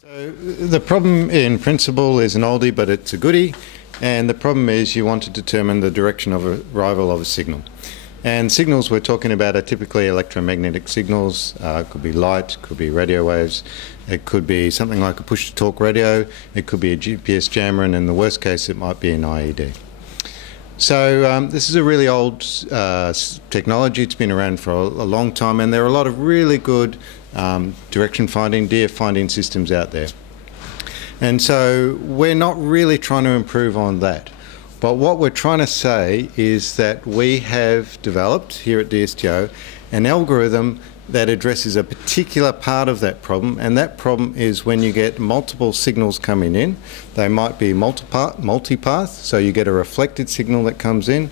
So the problem in principle is an oldie, but it's a goodie. And the problem is you want to determine the direction of arrival of a signal. And signals we're talking about are typically electromagnetic signals. It could be light, could be radio waves, it could be something like a push-to-talk radio, it could be a GPS jammer, and in the worst case it might be an IED. So this is a really old technology. It's been around for a long time, and there are a lot of really good direction finding, DF finding systems out there. And so we're not really trying to improve on that. But what we're trying to say is that we have developed here at DSTO an algorithm that addresses a particular part of that problem, and that problem is when you get multiple signals coming in. They might be multipath, so you get a reflected signal that comes in,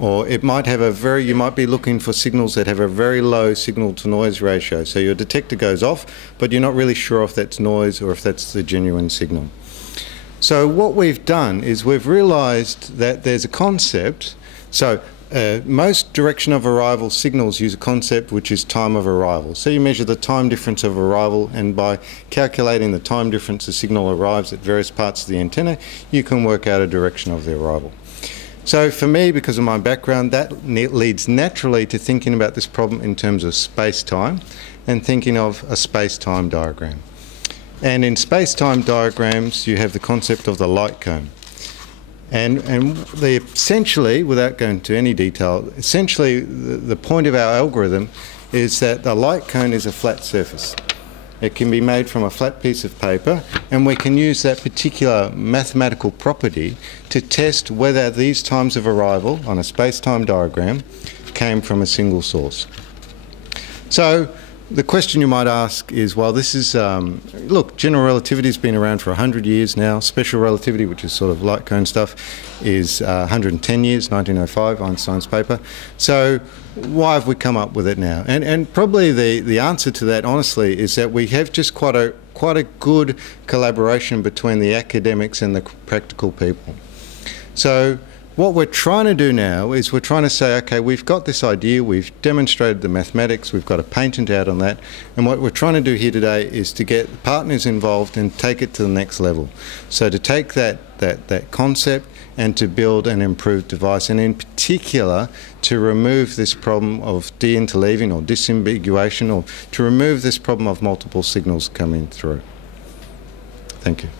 or it might have you might be looking for signals that have a very low signal to noise ratio. So your detector goes off, but you're not really sure if that's noise or if that's the genuine signal. So what we've done is we've realized that there's a concept. So most direction of arrival signals use a concept which is time of arrival. So you measure the time difference of arrival, and by calculating the time difference the signal arrives at various parts of the antenna, you can work out a direction of the arrival. So for me, because of my background, that leads naturally to thinking about this problem in terms of space-time and thinking of a space-time diagram. And in space-time diagrams, you have the concept of the light cone. And essentially, without going into any detail, essentially the point of our algorithm is that the light cone is a flat surface. It can be made from a flat piece of paper, and we can use that particular mathematical property to test whether these times of arrival on a space-time diagram came from a single source. So the question you might ask is, well, this is, look, general relativity has been around for 100 years now. Special relativity, which is sort of light cone stuff, is 110 years, 1905, Einstein's paper. So why have we come up with it now? And probably the answer to that, honestly, is that we have just quite a good collaboration between the academics and the practical people. So what we're trying to do now is we're trying to say, okay, we've got this idea, we've demonstrated the mathematics, we've got a patent out on that, and what we're trying to do here today is to get partners involved and take it to the next level. So to take that concept and to build an improved device, and in particular to remove this problem of de-interleaving or disambiguation, or to remove this problem of multiple signals coming through. Thank you.